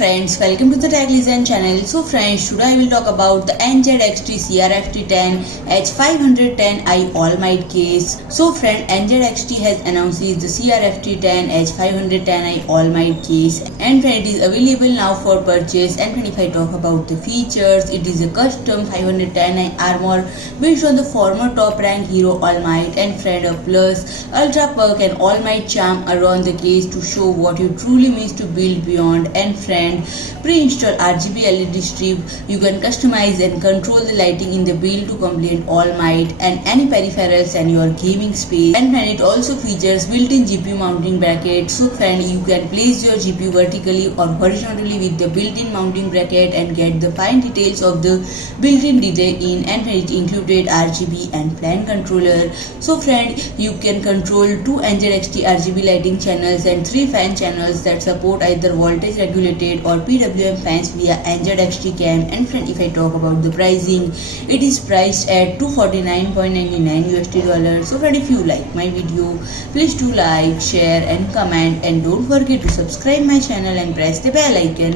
friends, welcome to the Tech Listen channel. So friends, today I will talk about the NZXT CRFT 10 H510i All Might case. So friend, NZXT has announced the CRFT 10 H510i All Might case, and friend, it is available now for purchase. And friend, if I talk about the features, it is a custom 510i armor based on the former top rank hero All Might, and friend, a plus ultra perk and All Might charm around the case to show what you truly means to build beyond. And friend, pre-install RGB LED strip. You can customize and control the lighting in the build to complement All Might and any peripherals and your gaming space. And friend, it also features built-in GPU mounting bracket. So friend, you can place your GPU vertically or horizontally with the built-in mounting bracket and get the fine details of the built-in design. And friend, it included RGB and fan controller. So friend, you can control 2 NZXT RGB lighting channels and 3 fan channels that support either voltage regulated or PWM fans via NZXT cam. And friend, if I talk about the pricing, it is priced at $249.99 USD. So friend, if you like my video, please do like, share and comment, and don't forget to subscribe my channel and press the bell icon.